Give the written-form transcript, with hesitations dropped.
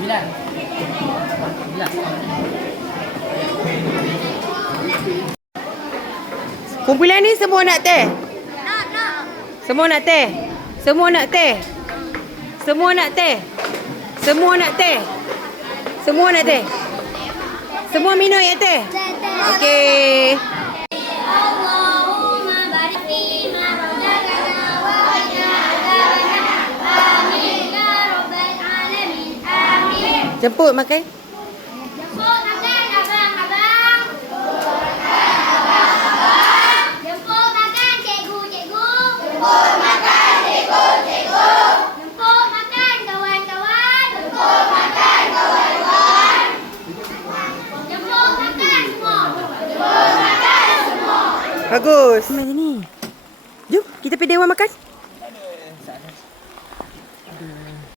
9. 11. Kumpulan ni semua nak teh? Semua nak teh? Semua nak teh? Semua nak teh? Semua nak teh? Semua nak teh? Semua minum ya teh? Okey. Jemput makan. Jemput makan abang-abang. Jemput makan cikgu-cikgu. Jemput makan cikgu-cikgu. Jemput makan kawan-kawan. Jemput makan kawan-kawan. Jemput makan semua. Jemput makan semua. Bagus. Mana ni? Jom kita pergi dewan makan.